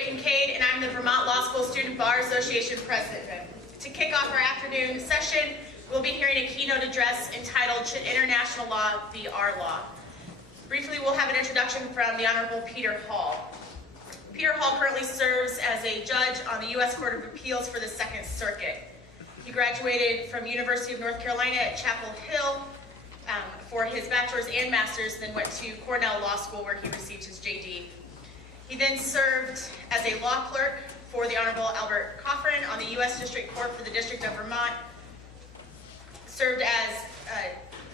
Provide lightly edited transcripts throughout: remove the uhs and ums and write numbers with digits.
Kinkead, and I'm the Vermont Law School Student Bar Association President. To kick off our afternoon session, we'll be hearing a keynote address entitled Should International Law Be Our Law? Briefly, we'll have an introduction from the Honorable Peter Hall. Peter Hall currently serves as a judge on the U.S. Court of Appeals for the Second Circuit. He graduated from University of North Carolina at Chapel Hill for his bachelor's and master's, then went to Cornell Law School where he received his JD. He then served as a law clerk for the Honorable Albert Cochran on the U.S. District Court for the District of Vermont, served as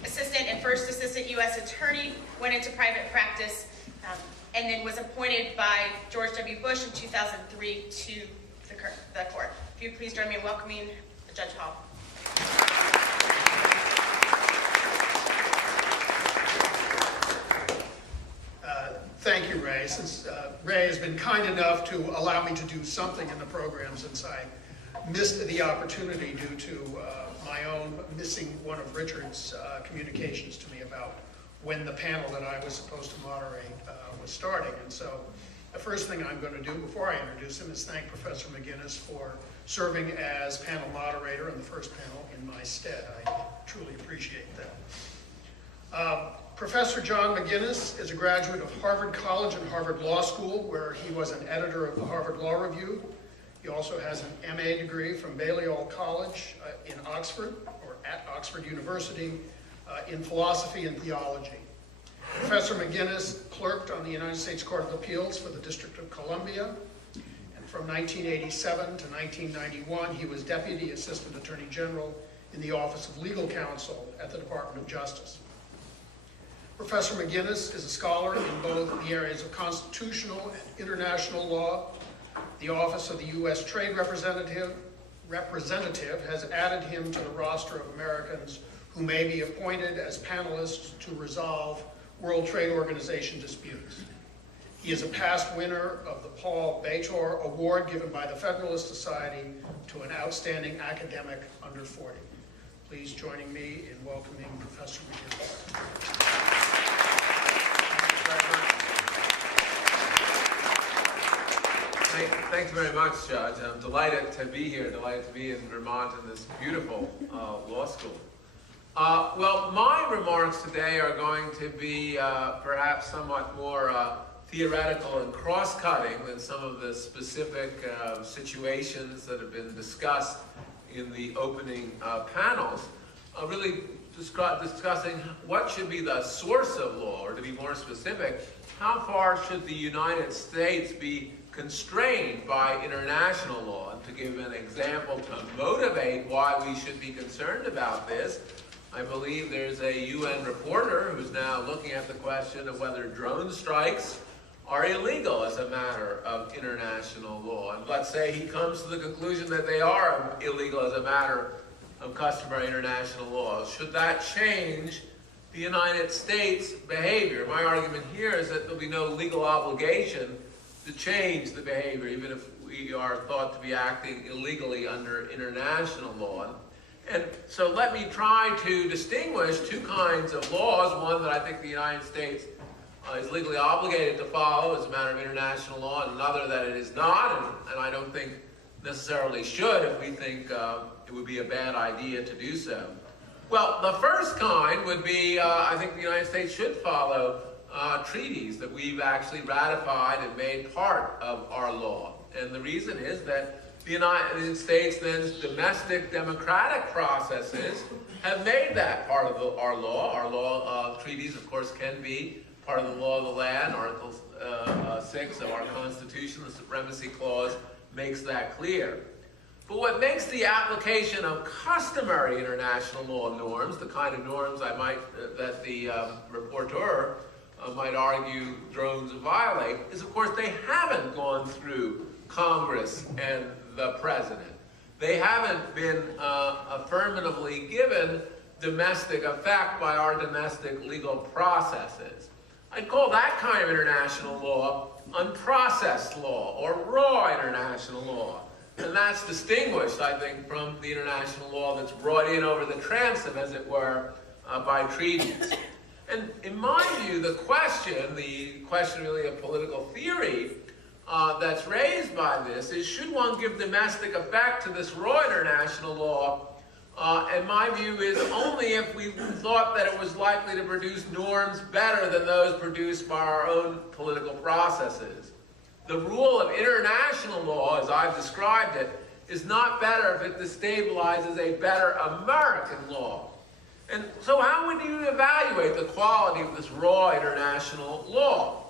assistant and first assistant U.S. attorney, went into private practice, and then was appointed by George W. Bush in 2003 to the court. If you please join me in welcoming Judge Hall. Thank you, Ray. Since Ray has been kind enough to allow me to do something in the program since I missed the opportunity due to my own missing one of Richard's communications to me about when the panel that I was supposed to moderate was starting. And so the first thing I'm going to do before I introduce him is thank Professor McGinnis for serving as panel moderator in the first panel in my stead. I truly appreciate that. Professor John McGinnis is a graduate of Harvard College and Harvard Law School, where he was an editor of the Harvard Law Review. He also has an MA degree from Balliol College in Oxford, or at Oxford University, in philosophy and theology. Professor McGinnis clerked on the United States Court of Appeals for the District of Columbia, and from 1987 to 1991, he was Deputy Assistant Attorney General in the Office of Legal Counsel at the Department of Justice. Professor McGinnis is a scholar in both the areas of constitutional and international law. The Office of the U.S. Trade Representative has added him to the roster of Americans who may be appointed as panelists to resolve World Trade Organization disputes. He is a past winner of the Paul Bator Award given by the Federalist Society to an outstanding academic under 40. Please join me in welcoming Professor McGinnis. Thanks very much, Judge. I'm delighted to be here, delighted to be in Vermont in this beautiful law school. Well, my remarks today are going to be perhaps somewhat more theoretical and cross-cutting than some of the specific situations that have been discussed in the opening panels. Really discussing what should be the source of law, or to be more specific, how far should the United States be constrained by international law? And to give an example to motivate why we should be concerned about this, I believe there's a UN reporter who's now looking at the question of whether drone strikes are illegal as a matter of international law. And let's say he comes to the conclusion that they are illegal as a matter of customary international law. Should that change the United States' behavior? My argument here is that there'll be no legal obligation to change the behavior, even if we are thought to be acting illegally under international law. And so let me try to distinguish two kinds of laws, one that I think the United States is legally obligated to follow as a matter of international law, and another that it is not, and I don't think necessarily should if we think it would be a bad idea to do so. Well, the first kind would be, I think the United States should follow treaties that we've actually ratified and made part of our law. And the reason is that the United States' then domestic democratic processes have made that part of our law. Our law treaties, of course, can be part of the law of the land. Article 6 of our Constitution, the Supremacy Clause, makes that clear. But what makes the application of customary international law norms, the kind of norms that the reporter might argue drones violate, is of course they haven't gone through Congress and the President. They haven't been affirmatively given domestic effect by our domestic legal processes. I'd call that kind of international law unprocessed law or raw international law. And that's distinguished, I think, from the international law that's brought in over the transom, as it were, by treaties. And in my view, the question really of political theory, that's raised by this is, should one give domestic effect to this raw international law? And my view is only if we thought that it was likely to produce norms better than those produced by our own political processes. The rule of international law, as I've described it, is not better if it destabilizes a better American law. And so how would you evaluate the quality of this raw international law?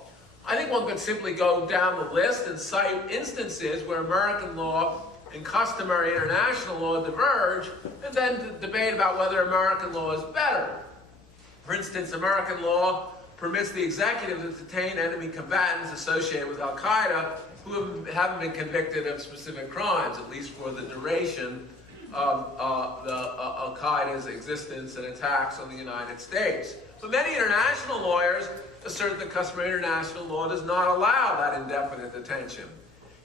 I think one could simply go down the list and cite instances where American law and customary international law diverge, and then debate about whether American law is better. For instance, American law permits the executive to detain enemy combatants associated with Al-Qaeda who haven't been convicted of specific crimes, at least for the duration of Al-Qaeda's existence and attacks on the United States. But many international lawyers assert that customary international law does not allow that indefinite detention.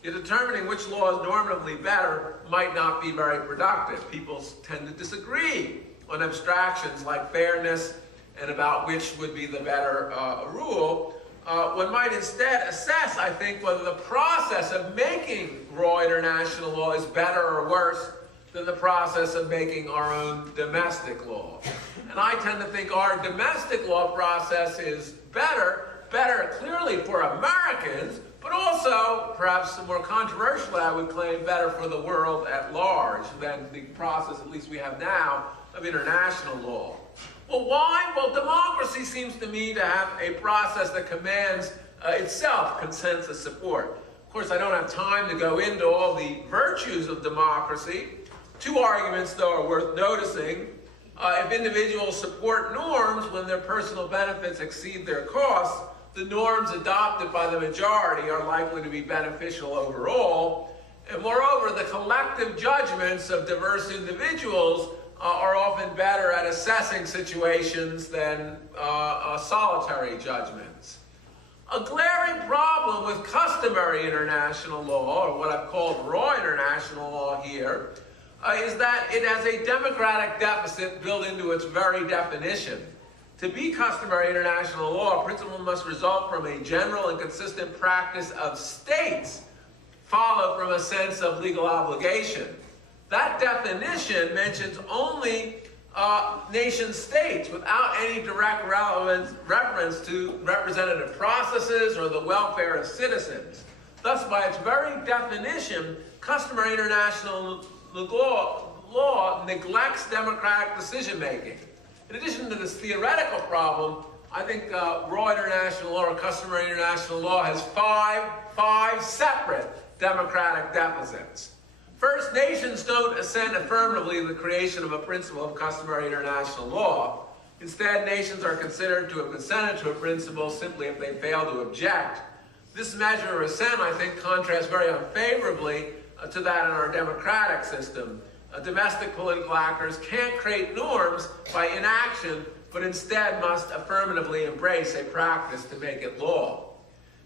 Yet determining which law is normatively better might not be very productive. People tend to disagree on abstractions like fairness and about which would be the better rule. One might instead assess, I think, whether the process of making raw international law is better or worse than the process of making our own domestic law. And I tend to think our domestic law process is better clearly for Americans, but also, perhaps more controversially, I would claim, better for the world at large than the process, at least we have now, of international law. Well, why? Well, democracy seems to me to have a process that commands itself consensus support. Of course, I don't have time to go into all the virtues of democracy. Two arguments, though, are worth noticing. If individuals support norms when their personal benefits exceed their costs, the norms adopted by the majority are likely to be beneficial overall. And moreover, the collective judgments of diverse individuals are often better at assessing situations than solitary judgments. A glaring problem with customary international law, or what I've called raw international law here, is that it has a democratic deficit built into its very definition. To be customary international law, a principle must result from a general and consistent practice of states, followed from a sense of legal obligation. That definition mentions only nation states without any direct reference to representative processes or the welfare of citizens. Thus, by its very definition, customary international law neglects democratic decision-making. In addition to this theoretical problem, I think raw international law or customary international law has five separate democratic deficits. First, nations don't assent affirmatively to the creation of a principle of customary international law. Instead, nations are considered to have consented to a principle simply if they fail to object. This measure of assent, I think, contrasts very unfavorably to that in our democratic system. Domestic political actors can't create norms by inaction, but instead must affirmatively embrace a practice to make it law.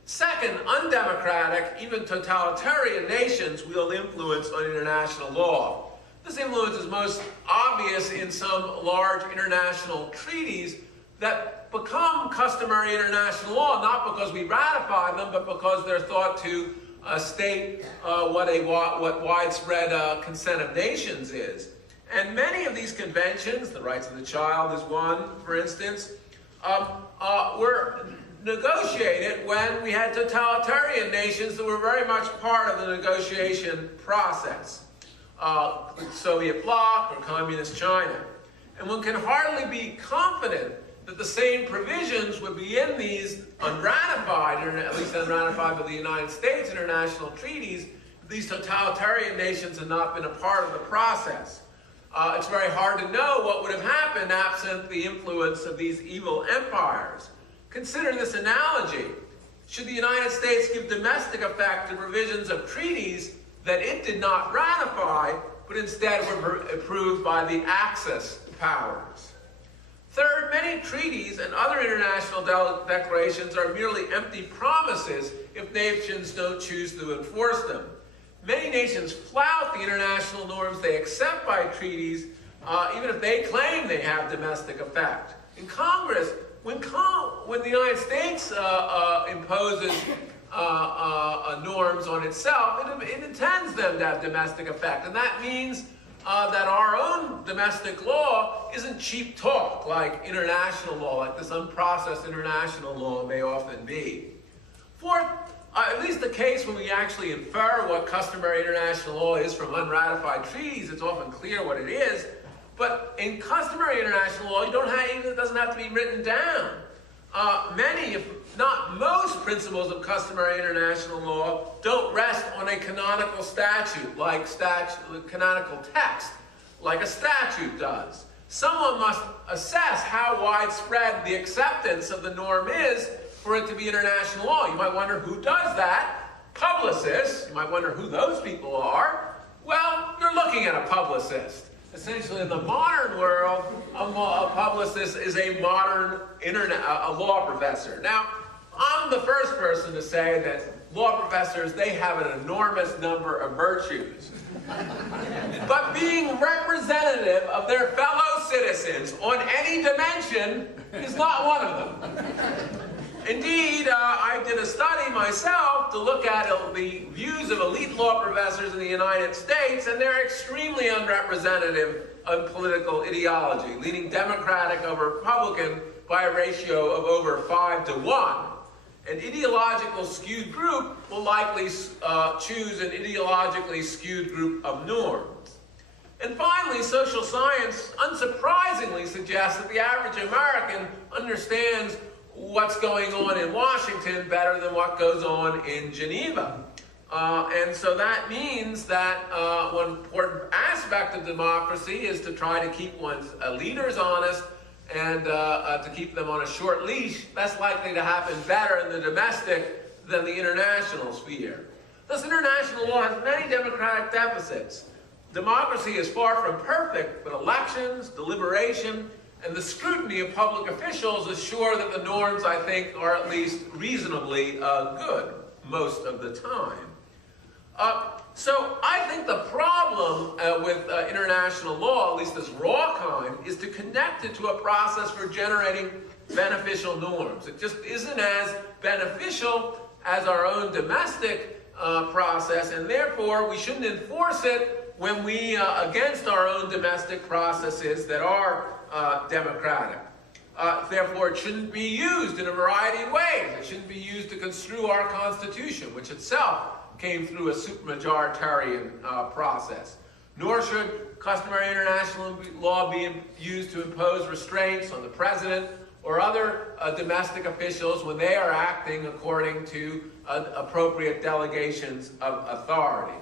Second, undemocratic, even totalitarian nations wield influence on international law. This influence is most obvious in some large international treaties that become customary international law, not because we ratify them, but because they're thought to state what widespread consent of nations is. And many of these conventions, the rights of the child is one, for instance, were negotiated when we had totalitarian nations that were very much part of the negotiation process. The Soviet bloc or communist China. And one can hardly be confident that the same provisions would be in these unratified, or at least unratified by the United States international treaties, if these totalitarian nations had not been a part of the process. It's very hard to know what would have happened absent the influence of these evil empires. Consider this analogy. Should the United States give domestic effect to provisions of treaties that it did not ratify, but instead were approved by the Axis powers? Third, many treaties and other international declarations are merely empty promises if nations don't choose to enforce them. Many nations flout the international norms they accept by treaties, even if they claim they have domestic effect. In Congress, when the United States imposes norms on itself, it intends them to have domestic effect. And that means that our own domestic law isn't cheap talk like international law, like this unprocessed international law may often be. Fourth, at least the case when we actually infer what customary international law is from unratified treaties, it's often clear what it is. But in customary international law, it doesn't have to be written down. Many, if not most, principles of customary international law don't rest on a canonical statute, canonical text, like a statute does. Someone must assess how widespread the acceptance of the norm is for it to be international law. You might wonder who does that. Publicists. You might wonder who those people are. Well, you're looking at a publicist. Essentially, in the modern world, a publicist is a modern a law professor. Now, I'm the first person to say that law professors, they have an enormous number of virtues. But being representative of their fellow citizens on any dimension is not one of them. Indeed, I did a study myself to look at the views of elite law professors in the United States, and they're extremely unrepresentative of political ideology, leaning Democratic over Republican by a ratio of over 5 to 1. An ideologically skewed group will likely choose an ideologically skewed group of norms. And finally, social science unsurprisingly suggests that the average American understands what's going on in Washington better than what goes on in Geneva. And so that means that one important aspect of democracy is to try to keep one's leaders honest and to keep them on a short leash. That's likely to happen better in the domestic than the international sphere. Thus, international law has many democratic deficits. Democracy is far from perfect, but elections, deliberation, and the scrutiny of public officials assure that the norms, I think, are at least reasonably good most of the time. So I think the problem with international law, at least this raw kind, is to connect it to a process for generating beneficial norms. It just isn't as beneficial as our own domestic process, and therefore we shouldn't enforce it when we, against our own domestic processes that are democratic. Therefore, it shouldn't be used in a variety of ways. It shouldn't be used to construe our Constitution, which itself came through a supermajoritarian process. Nor should customary international law be used to impose restraints on the president or other domestic officials when they are acting according to appropriate delegations of authority.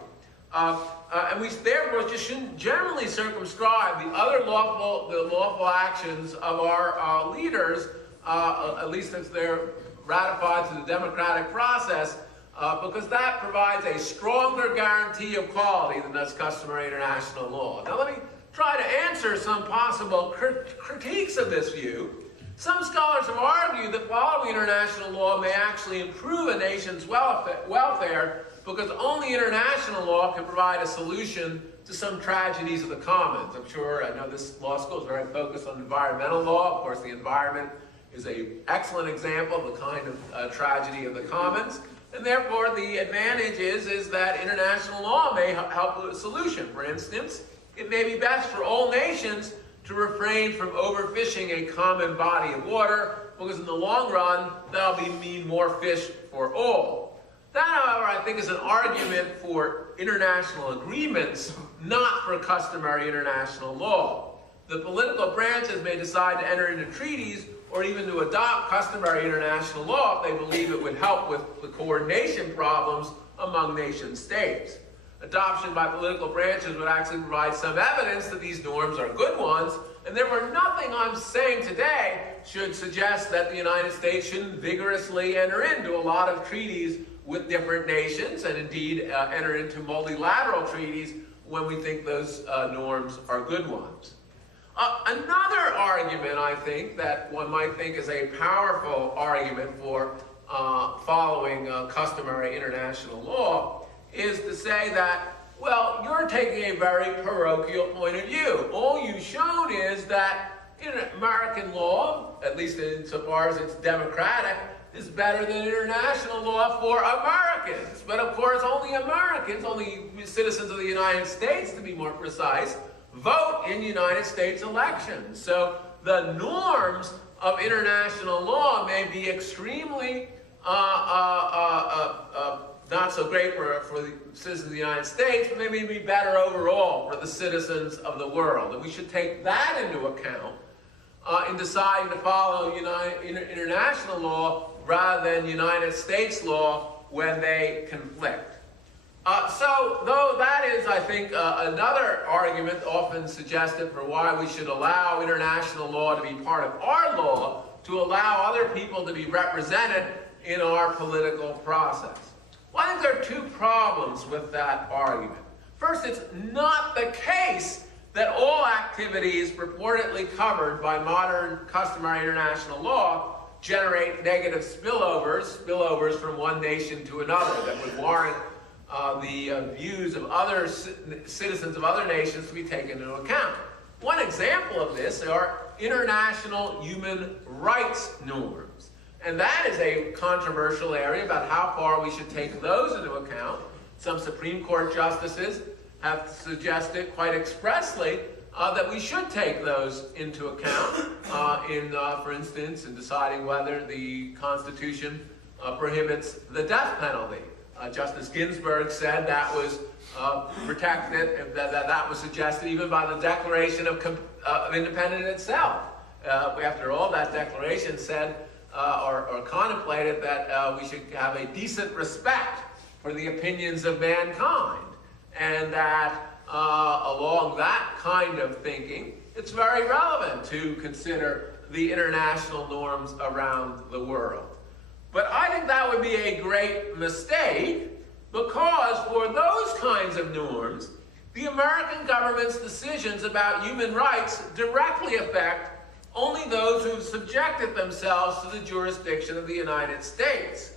And we therefore just shouldn't generally circumscribe the other lawful actions of our leaders, at least as they're ratified through the democratic process, because that provides a stronger guarantee of quality than does customary international law. Now let me try to answer some possible critiques of this view. Some scholars have argued that following international law may actually improve a nation's welfare because only international law can provide a solution to some tragedies of the commons. I know this law school is very focused on environmental law. Of course, the environment is an excellent example of the kind of tragedy of the commons. And therefore, the advantage is that international law may help with a solution. For instance, it may be best for all nations to refrain from overfishing a common body of water, because in the long run, that'll mean more fish for all. That, however, I think is an argument for international agreements, not for customary international law. The political branches may decide to enter into treaties or even to adopt customary international law if they believe it would help with the coordination problems among nation states. Adoption by political branches would actually provide some evidence that these norms are good ones, and therefore nothing I'm saying today should suggest that the United States shouldn't vigorously enter into a lot of treaties with different nations, and indeed enter into multilateral treaties when we think those norms are good ones. Another argument, I think, that one might think is a powerful argument for following customary international law is to say that, well, you're taking a very parochial point of view. All you've shown is that in American law, at least insofar as it's democratic, is better than international law for Americans. But of course, only Americans, only citizens of the United States, to be more precise, vote in United States elections. So the norms of international law may be extremely not so great for the citizens of the United States, but maybe be better overall for the citizens of the world. And we should take that into account in deciding to follow international law rather than United States law when they conflict. So, though that is, I think, another argument often suggested for why we should allow international law to be part of our law, to allow other people to be represented in our political process. Well, I think there are two problems with that argument. First, it's not the case that all activities purportedly covered by modern customary international law generate negative spillovers from one nation to another that would warrant the views of other citizens of other nations to be taken into account. One example of this are international human rights norms. And that is a controversial area about how far we should take those into account. Some Supreme Court justices have suggested quite expressly that we should take those into account for instance, in deciding whether the Constitution prohibits the death penalty. Justice Ginsburg said that was protected, that was suggested even by the Declaration of Independence itself. After all, that declaration said or contemplated that we should have a decent respect for the opinions of mankind. And that along that kind of thinking, it's very relevant to consider the international norms around the world. But I think that would be a great mistake, because for those kinds of norms, the American government's decisions about human rights directly affect only those who've subjected themselves to the jurisdiction of the United States.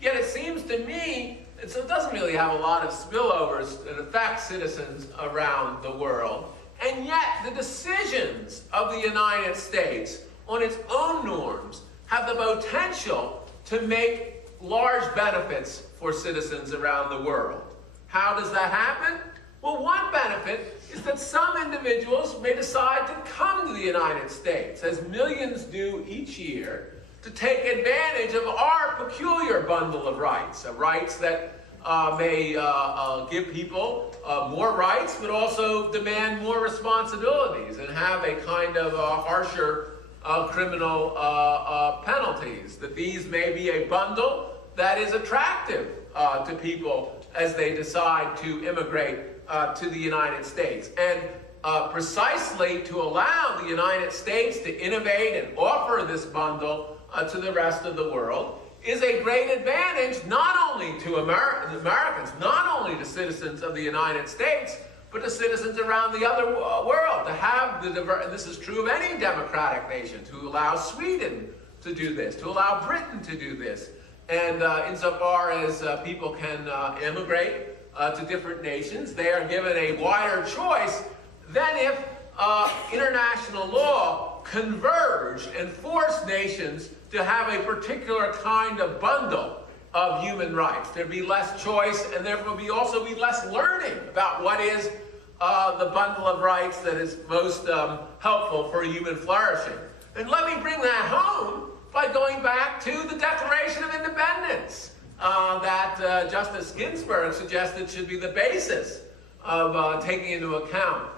Yet it seems to me so it doesn't really have a lot of spillovers that affect citizens around the world. And yet the decisions of the United States on its own norms have the potential to make large benefits for citizens around the world. How does that happen? Well, one benefit is that some individuals may decide to come to the United States, as millions do each year, to take advantage of our peculiar bundle of rights, rights that may give people more rights, but also demand more responsibilities and have a kind of harsher criminal penalties. That these may be a bundle that is attractive to people as they decide to immigrate to the United States. And precisely to allow the United States to innovate and offer this bundle to the rest of the world is a great advantage, not only to Americans, not only to citizens of the United States, but to citizens around the other world, to have and this is true of any democratic nation, to allow Sweden to do this, to allow Britain to do this. And insofar as people can immigrate to different nations, they are given a wider choice than if international law converged and forced nations to have a particular kind of bundle of human rights. There'd be less choice, and there will also be less learning about what is the bundle of rights that is most helpful for human flourishing. And let me bring that home by going back to the Declaration of Independence that Justice Ginsburg suggested should be the basis of taking into account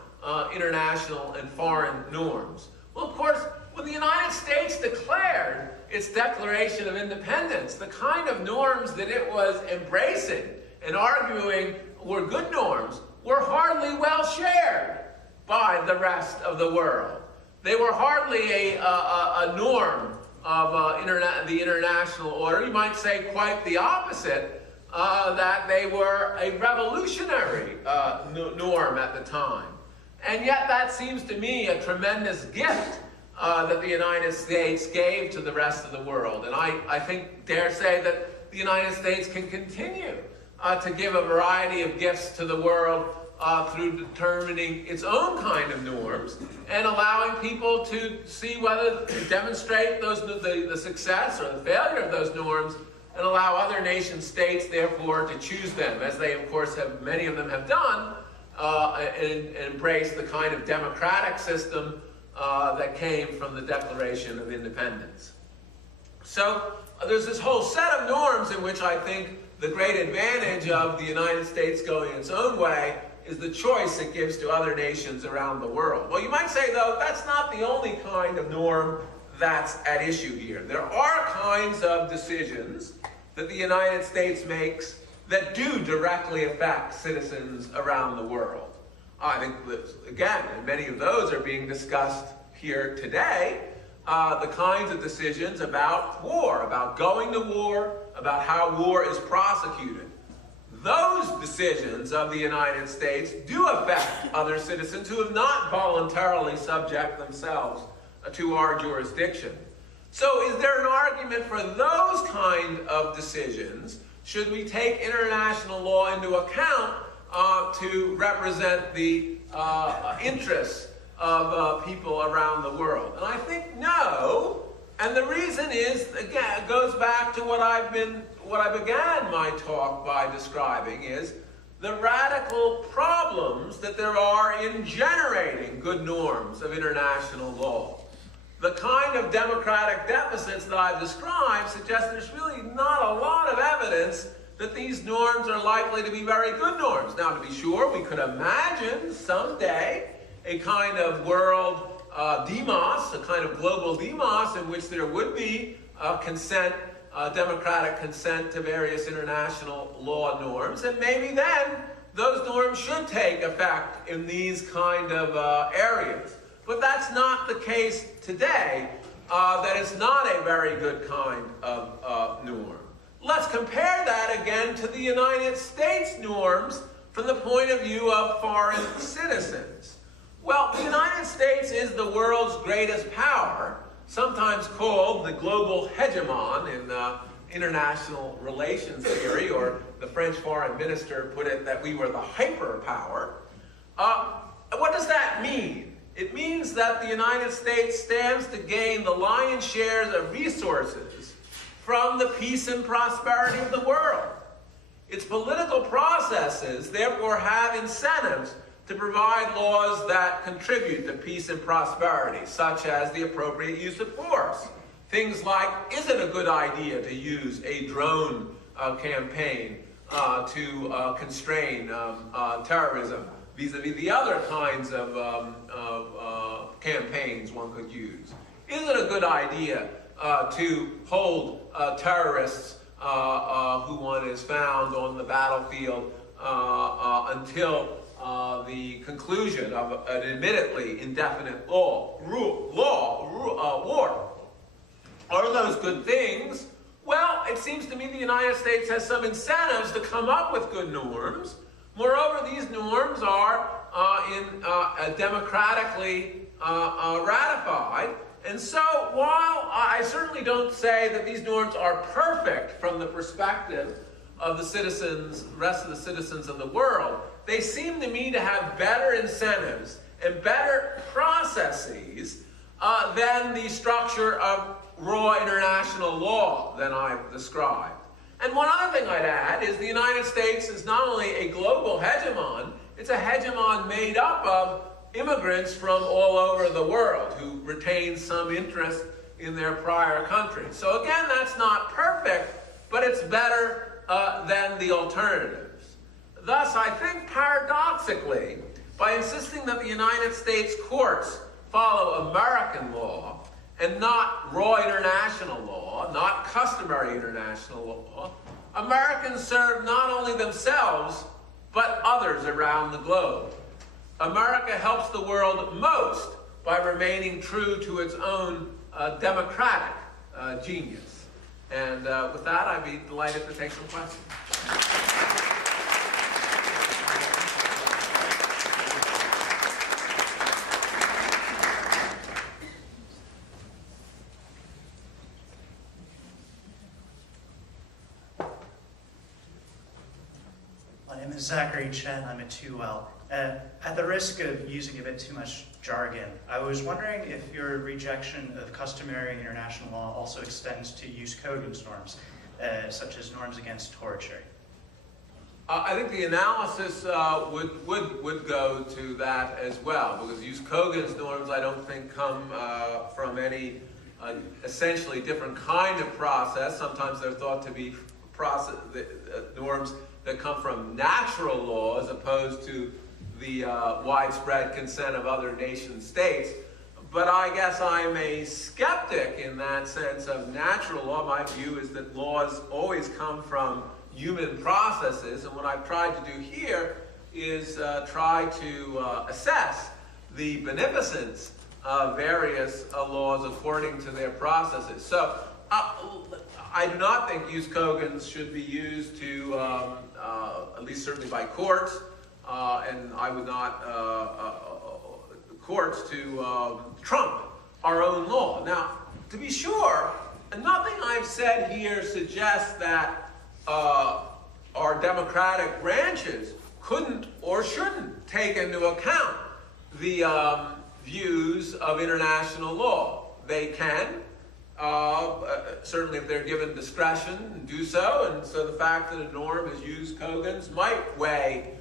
international and foreign norms. Well, of course, when the United States declared its Declaration of Independence, the kind of norms that it was embracing and arguing were good norms were hardly well shared by the rest of the world. They were hardly a norm of the international order. You might say quite the opposite, that they were a revolutionary norm at the time. And yet that seems to me a tremendous gift that the United States gave to the rest of the world. And I dare say that the United States can continue to give a variety of gifts to the world through determining its own kind of norms and allowing people to see whether to demonstrate the success or the failure of those norms, and allow other nation states, therefore, to choose them, as they, of course, many of them have done, and embrace the kind of democratic system that came from the Declaration of Independence. So there's this whole set of norms in which I think the great advantage of the United States going its own way is the choice it gives to other nations around the world. Well, you might say, though, that's not the only kind of norm that's at issue here. There are kinds of decisions that the United States makes that do directly affect citizens around the world. I think, again, and many of those are being discussed here today, the kinds of decisions about war, about going to war, about how war is prosecuted. Those decisions of the United States do affect other citizens who have not voluntarily subject themselves to our jurisdiction. So is there an argument for those kind of decisions? Should we take international law into account to represent the interests of people around the world? And I think no. And the reason is, again, it goes back to what I began my talk by describing, is the radical problems that there are in generating good norms of international law. The kind of democratic deficits that I've described suggest there's really not a lot of evidence that these norms are likely to be very good norms. Now, to be sure, we could imagine someday a kind of world demos, a kind of global demos in which there would be consent, democratic consent to various international law norms, and maybe then those norms should take effect in these kind of areas. But that's not the case today. That is not a very good kind of norm. Let's compare that again to the United States norms from the point of view of foreign citizens. Well, the United States is the world's greatest power, sometimes called the global hegemon in international relations theory, or the French foreign minister put it that we were the hyperpower. What does that mean? It means that the United States stands to gain the lion's shares of resources from the peace and prosperity of the world. Its political processes, therefore, have incentives to provide laws that contribute to peace and prosperity, such as the appropriate use of force. Things like, is it a good idea to use a drone campaign to constrain terrorism, vis-a-vis the other kinds of campaigns one could use? Is it a good idea to hold terrorists who one is found on the battlefield until the conclusion of an admittedly indefinite war? Are those good things? Well, it seems to me the United States has some incentives to come up with good norms. Moreover, these norms are democratically ratified. And so, while I certainly don't say that these norms are perfect from the perspective of the citizens, rest of the citizens of the world, they seem to me to have better incentives and better processes than the structure of raw international law that I've described. And one other thing I'd add is the United States is not only a global hegemon, it's a hegemon made up of immigrants from all over the world who retain some interest in their prior countries. So again, that's not perfect, but it's better than the alternatives. Thus, I think paradoxically, by insisting that the United States courts follow American law and not raw international law, not customary international law, Americans serve not only themselves, but others around the globe. America helps the world most by remaining true to its own democratic genius. And with that, I'd be delighted to take some questions. My name is Zachary Chen. I'm a 2L. At the risk of using a bit too much jargon, I was wondering if your rejection of customary international law also extends to use Kogan's norms, such as norms against torture. I think the analysis would go to that as well, because use Kogan's norms I don't think come from any essentially different kind of process. Sometimes they're thought to be norms that come from natural law as opposed to the widespread consent of other nation states. But I guess I'm a skeptic in that sense of natural law. My view is that laws always come from human processes, and what I've tried to do here is try to assess the beneficence of various laws according to their processes. So I do not think use Kogan's should be used to, at least certainly by courts, and I would not, courts to trump our own law. Now, to be sure, nothing I've said here suggests that our democratic branches couldn't or shouldn't take into account the views of international law. They can, certainly if they're given discretion, do so, and so the fact that a norm is used Kogan's might weigh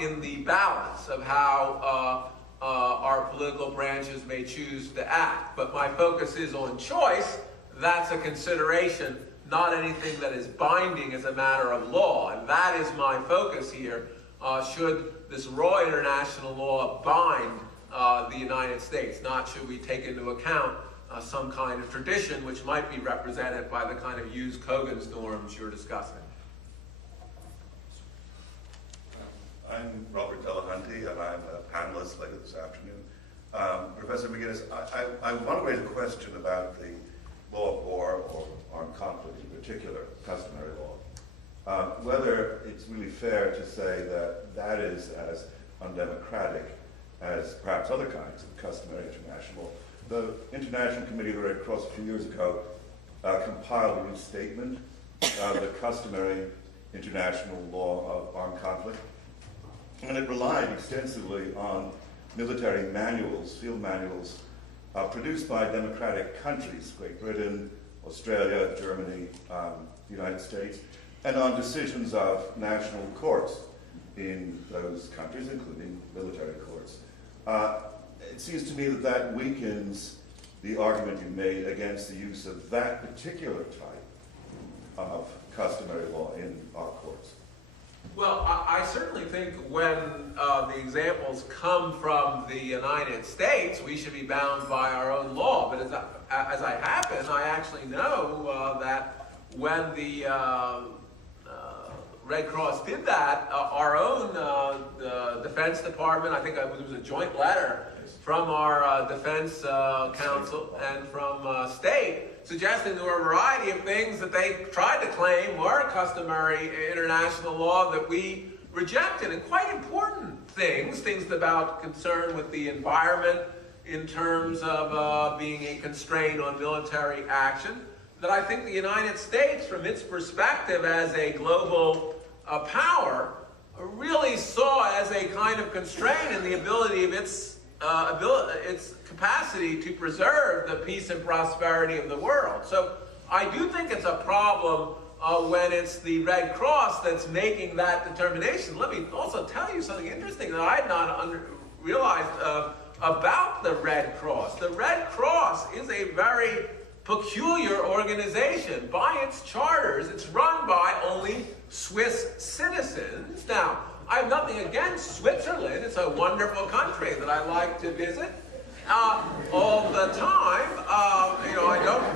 in the balance of how our political branches may choose to act. But my focus is on choice. That's a consideration, not anything that is binding as a matter of law. And that is my focus here. Should this raw international law bind the United States? Not should we take into account some kind of tradition which might be represented by the kind of use Kogan's norms you're discussing. I'm Robert Delahunty, and I'm a panelist later this afternoon. Professor McGinnis, I want to raise a question about the law of war or armed conflict, in particular, customary law. Whether it's really fair to say that that is as undemocratic as perhaps other kinds of customary international law. The International Committee of the Red Cross a few years ago compiled a new statement, the customary international law of armed conflict, and it relied extensively on military manuals, field manuals, produced by democratic countries, Great Britain, Australia, Germany, the United States, and on decisions of national courts in those countries, including military courts. It seems to me that that weakens the argument you made against the use of that particular type of customary law in our courts. Well, I certainly think when the examples come from the United States, we should be bound by our own law. But as I happen, I actually know that when the Red Cross did that, our own Defense Department, I think it was a joint letter from our Defense Council and from State, suggesting there were a variety of things that they tried to claim were customary international law that we rejected, and quite important things about concern with the environment in terms of being a constraint on military action, that I think the United States, from its perspective as a global power, really saw as a kind of constraint in the ability of its capacity to preserve the peace and prosperity of the world. So I do think it's a problem when it's the Red Cross that's making that determination. Let me also tell you something interesting that I had not realized about the Red Cross. The Red Cross is a very peculiar organization. By its charters, it's run by only Swiss citizens. Now, I have nothing against Switzerland. It's a wonderful country that I like to visit all the time.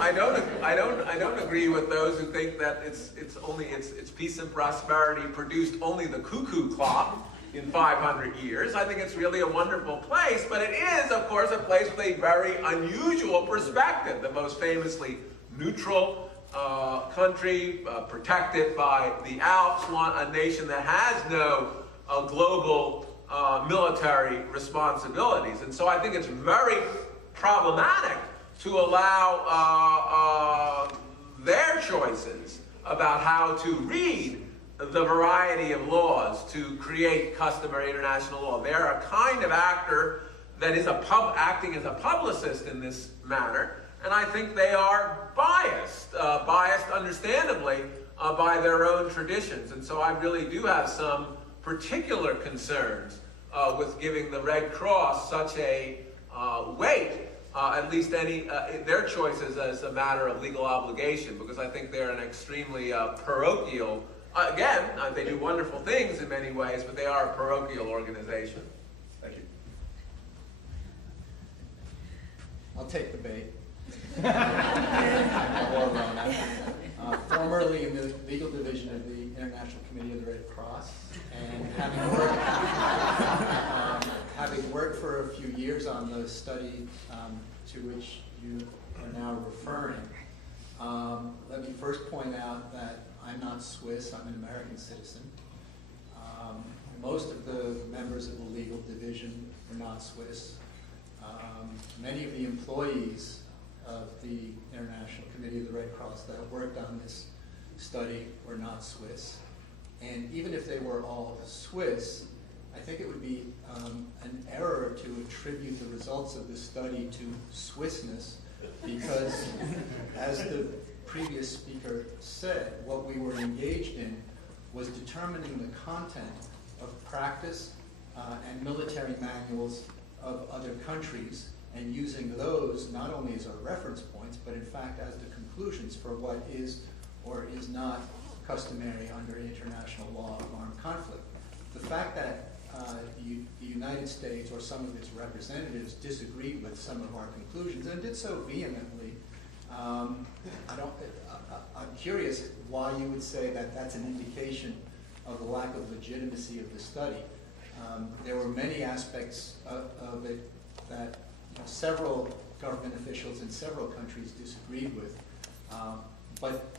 I don't agree with those who think that its peace and prosperity produced only the cuckoo clock in 500 years. I think it's really a wonderful place, but it is, of course, a place with a very unusual perspective. The most famously neutral country, protected by the Alps, a nation that has no global military responsibilities. And so I think it's very problematic to allow their choices about how to read the variety of laws to create customary international law. They're a kind of actor that is acting as a publicist in this matter, and I think they are biased understandably by their own traditions. And so I really do have some particular concerns with giving the Red Cross such a weight, at least their choices as a matter of legal obligation, because I think they're an extremely parochial, again, they do wonderful things in many ways, but they are a parochial organization. Thank you. I'll take the bait. Formerly in the legal division of the International Committee of the Red Cross, and having worked for a few years on the study to which you are now referring, let me first point out that I'm not Swiss, I'm an American citizen. Most of the members of the legal division are not Swiss. Many of the employees of the International Committee of the Red Cross that worked on this study were not Swiss. And even if they were all Swiss, I think it would be an error to attribute the results of this study to Swissness, because as the previous speaker said, what we were engaged in was determining the content of practice and military manuals of other countries, and using those not only as our reference points, but in fact as the conclusions for what is or is not customary under international law of armed conflict. The fact that the United States or some of its representatives disagreed with some of our conclusions and did so vehemently, I'm curious why you would say that that's an indication of the lack of legitimacy of the study. There were many aspects of it that several government officials in several countries disagreed with. But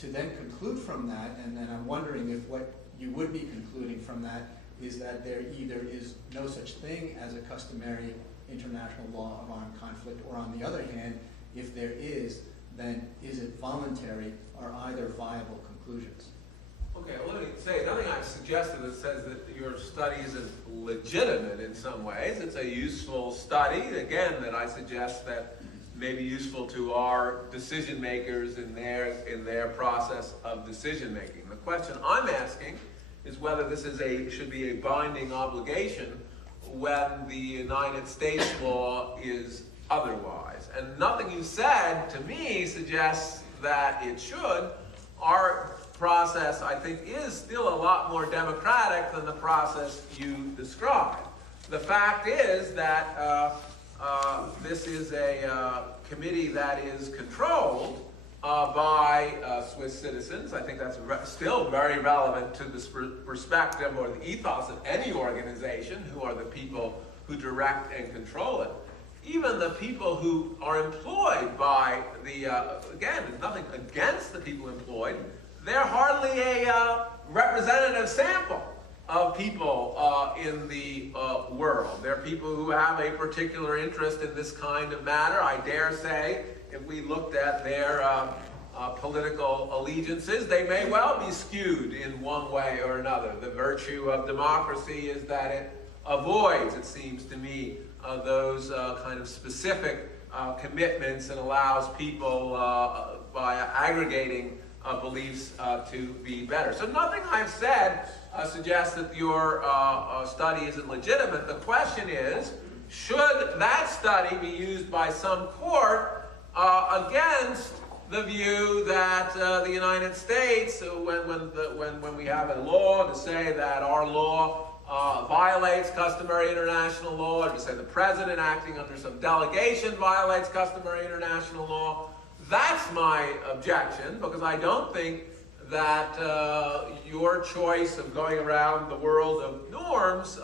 to then conclude from that, and then I'm wondering if what you would be concluding from that is that there either is no such thing as a customary international law of armed conflict, or on the other hand, if there is, then is it voluntary, or either viable conclusions? Okay, well, let me say, nothing I've suggested that says that your study isn't legitimate in some ways. It's a useful study, again, that I suggest that may be useful to our decision makers in their process of decision making. The question I'm asking is whether this should be a binding obligation when the United States law is otherwise. And nothing you said to me suggests that it should. Our process, I think, is still a lot more democratic than the process you described. The fact is that this is a committee that is controlled by Swiss citizens. I think that's still very relevant to the perspective or the ethos of any organization, who are the people who direct and control it. Even the people who are employed by the, again, there's nothing against the people employed, they're hardly a representative sample of people in the world. They're people who have a particular interest in this kind of matter. I dare say, if we looked at their political allegiances, they may well be skewed in one way or another. The virtue of democracy is that it avoids, it seems to me, those kind of specific commitments, and allows people, by aggregating beliefs, to be better. So nothing I've said suggests that your study isn't legitimate. The question is, should that study be used by some court against the view that the United States, when we have a law to say that our law violates customary international law, or to say the president acting under some delegation violates customary international law? That's my objection, because I don't think that your choice of going around the world of norms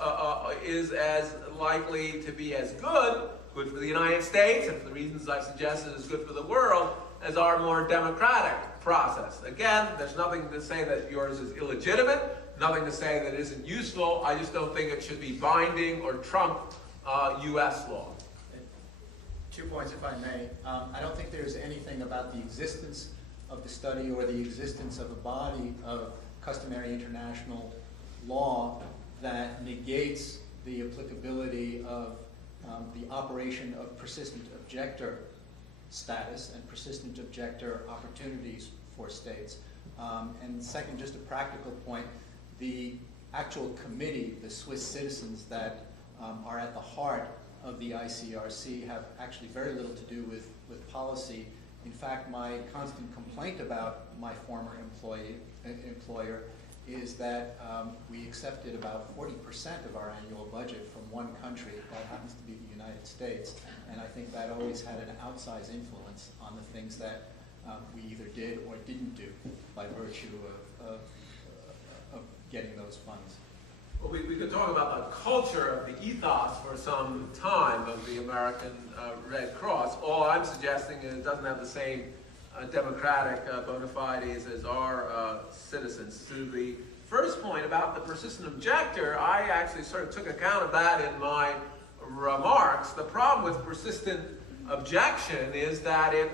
is as likely to be as good for the United States, and for the reasons I've suggested is good for the world, as our more democratic process. Again, there's nothing to say that yours is illegitimate, nothing to say that it isn't useful. I just don't think it should be binding or trump U.S. law. 2 points, if I may. I don't think there's anything about the existence of the study or the existence of a body of customary international law that negates the applicability of the operation of persistent objector status and persistent objector opportunities for states. And second, just a practical point, the actual committee, the Swiss citizens that are at the heart of the ICRC have actually very little to do with policy. In fact, my constant complaint about my former employer is that we accepted about 40% of our annual budget from one country, that happens to be the United States, and I think that always had an outsized influence on the things that we either did or didn't do by virtue of getting those funds. Well, we could talk about the culture of the ethos for some time of the American Red Cross. All I'm suggesting is it doesn't have the same democratic bona fides as our citizens. To the first point about the persistent objector, I actually sort of took account of that in my remarks. The problem with persistent objection is that it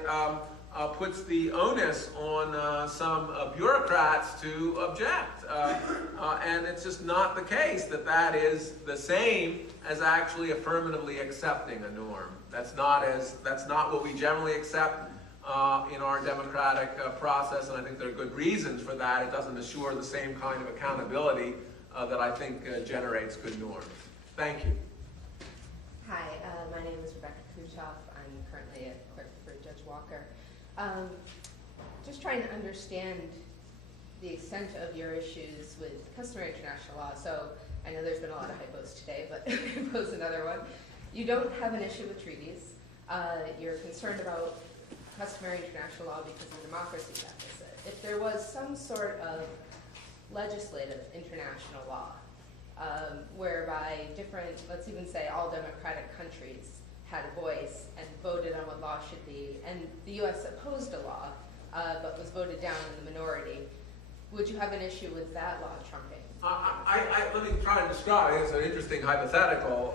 puts the onus on some bureaucrats to object. And it's just not the case that that is the same as actually affirmatively accepting a norm. That's not what we generally accept in our democratic process, and I think there are good reasons for that. It doesn't assure the same kind of accountability that I think generates good norms. Thank you. Hi, my name is Rebecca Kuchoff. I'm currently a clerk for Judge Walker. Just trying to understand the extent of your issues with customary international law. So I know there's been a lot of hypos today, but hypos another one. You don't have an issue with treaties. You're concerned about customary international law because of the democracy deficit. If there was some sort of legislative international law whereby different, let's even say all democratic countries had a voice and voted on what law should be, and the U.S. opposed a law but was voted down in the minority, would you have an issue with that law trumping? Let me try and describe it. It's an interesting hypothetical.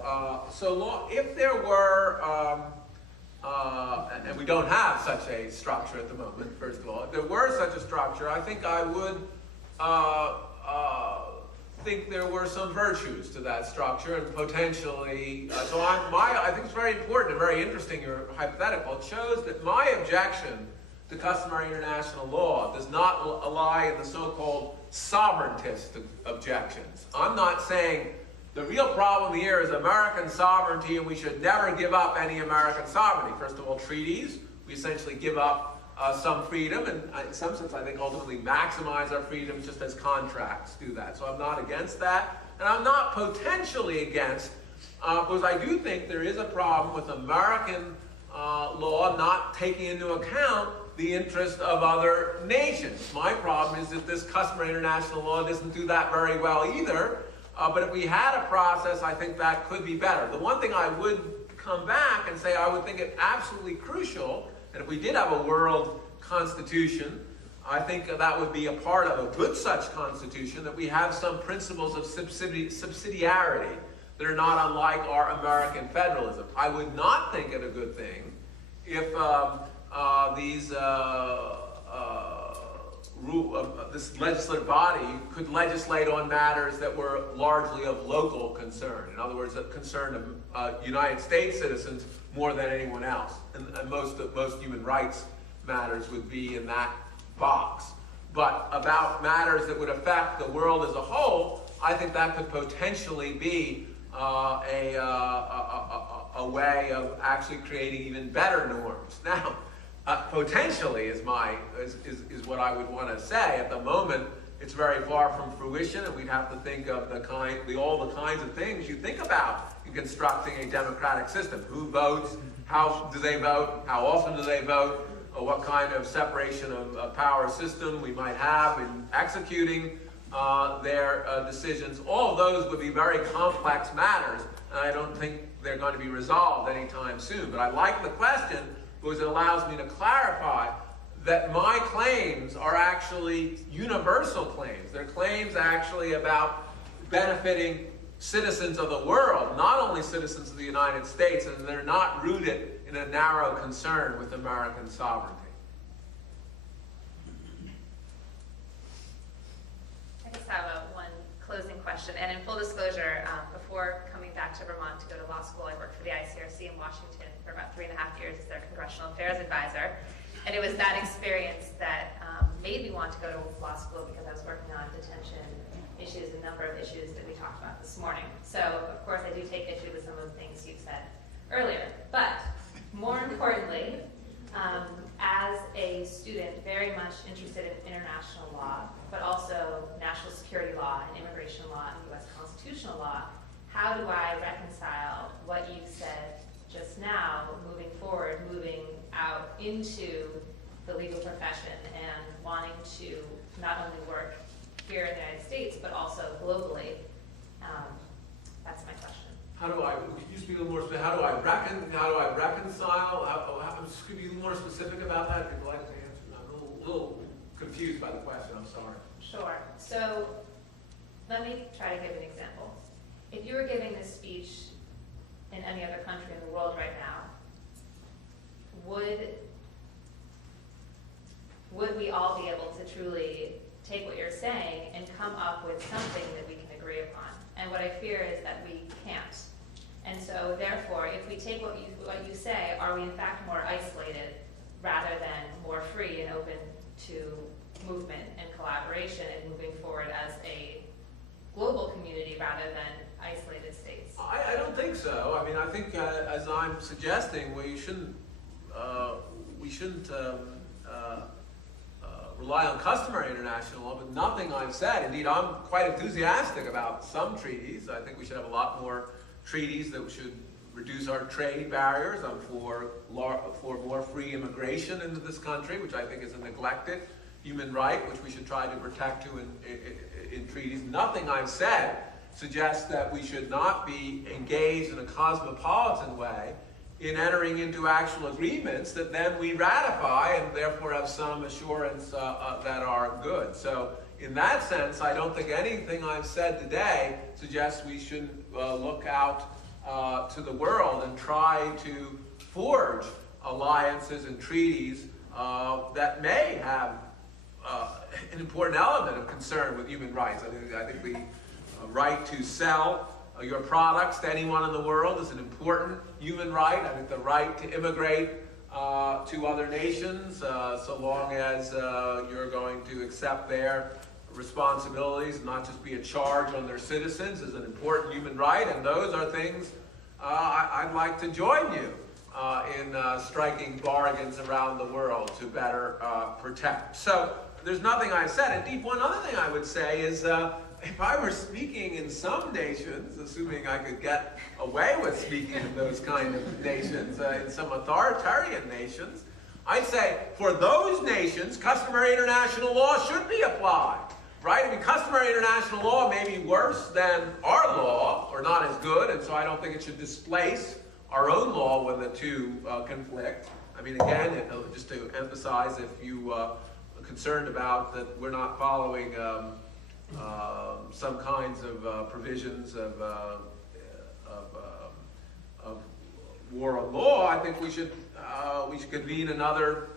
If there were, and we don't have such a structure at the moment, first of all, if there were such a structure, I think I would think there were some virtues to that structure and potentially, I think it's very important and very interesting, your hypothetical. It shows that my objection to customary international law does not lie in the so-called sovereigntist objections. I'm not saying the real problem here is American sovereignty and we should never give up any American sovereignty. First of all, treaties, we essentially give up some freedom, and in some sense I think ultimately maximize our freedom just as contracts do that. So I'm not against that, and I'm not potentially against, because I do think there is a problem with American law not taking into account the interest of other nations. My problem is that this customary international law doesn't do that very well either, but if we had a process, I think that could be better. The one thing I would come back and say I would think it absolutely crucial, and if we did have a world constitution, I think that would be a part of a good such constitution, that we have some principles of subsidiarity that are not unlike our American federalism. I would not think it a good thing if this legislative body could legislate on matters that were largely of local concern. In other words, that concerned United States citizens more than anyone else. And most human rights matters would be in that box. But about matters that would affect the world as a whole, I think that could potentially be a way of actually creating even better norms. Now, potentially is what I would want to say. At the moment, it's very far from fruition, and we'd have to think of all the kinds of things you think about in constructing a democratic system. Who votes? How do they vote? How often do they vote? What kind of separation of power system we might have in executing their decisions. All of those would be very complex matters, and I don't think they're going to be resolved anytime soon. But I like the question because it allows me to clarify that my claims are actually universal claims. They're claims actually about benefiting citizens of the world, not only citizens of the United States, and they're not rooted in a narrow concern with American sovereignty. just have one closing question. And in full disclosure, before coming back to Vermont to go to law school, I worked for the ICRC in Washington for about 3.5 years as their congressional affairs advisor. And it was that experience that made me want to go to law school, because I was working on detention issues, a number of issues that we talked about this morning. So, of course, I do take issue with some of the things you've said earlier. But more importantly, as a student very much interested in international law, but also national security law and immigration law and U.S. constitutional law, how do I reconcile what you've said just now, moving forward, moving out into the legal profession and wanting to not only work here in the United States, but also globally? That's my question. How do I, could you speak a little more specific? How do I reconcile? Could you be more specific about that? If you'd like to answer. I'm a little confused by the question, I'm sorry. Sure. So let me try to give an example. If you were giving this speech in any other country in the world right now, would we all be able to truly take what you're saying and come up with something that we can agree upon? And what I fear is that we can't. And so therefore, if we take what you say, are we in fact more isolated rather than more free and open to movement and collaboration and moving forward as a global community rather than isolated states? I don't think so. I mean, I think as I'm suggesting, we shouldn't rely on customary international law, but nothing I've said. Indeed, I'm quite enthusiastic about some treaties. I think we should have a lot more treaties that should reduce our trade barriers. I'm for more free immigration into this country, which I think is a neglected human right, which we should try to protect in treaties. Nothing I've said suggests that we should not be engaged in a cosmopolitan way in entering into actual agreements that then we ratify and therefore have some assurance that are good. So in that sense, I don't think anything I've said today suggests we shouldn't look out to the world and try to forge alliances and treaties that may have an important element of concern with human rights. I think the right to sell your products to anyone in the world is an important human right. I think the right to immigrate to other nations, so long as you're going to accept their responsibilities, not just be a charge on their citizens, is an important human right. And those are things I'd like to join you in striking bargains around the world to better protect. So there's nothing I said. Indeed, one other thing I would say is if I were speaking in some nations, assuming I could get away with speaking in those kind of nations, in some authoritarian nations, I'd say for those nations, customary international law should be applied, right? I mean, customary international law may be worse than our law, or not as good, and so I don't think it should displace our own law when the two conflict. I mean, again, just to emphasize, if you are concerned about that we're not following some kinds of provisions of war on law, I think we should convene another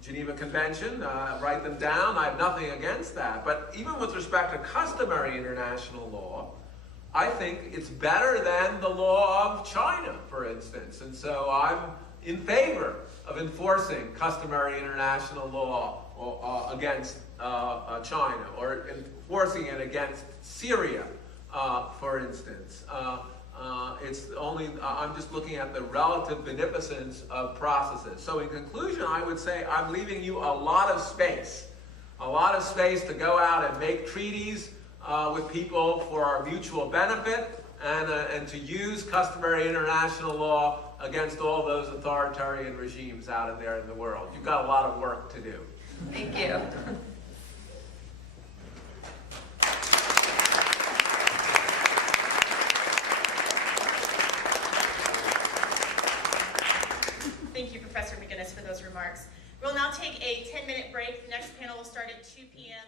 Geneva Convention, write them down. I have nothing against that. But even with respect to customary international law, I think it's better than the law of China, for instance. And so I'm in favor of enforcing customary international law against China, or enforcing it against Syria, for instance. It's only, I'm just looking at the relative beneficence of processes. So in conclusion, I would say I'm leaving you a lot of space to go out and make treaties with people for our mutual benefit, and to use customary international law against all those authoritarian regimes out there in the world. You've got a lot of work to do. Thank you. Thank you, Professor McGinnis, for those remarks. We'll now take a 10-minute break. The next panel will start at 2 p.m.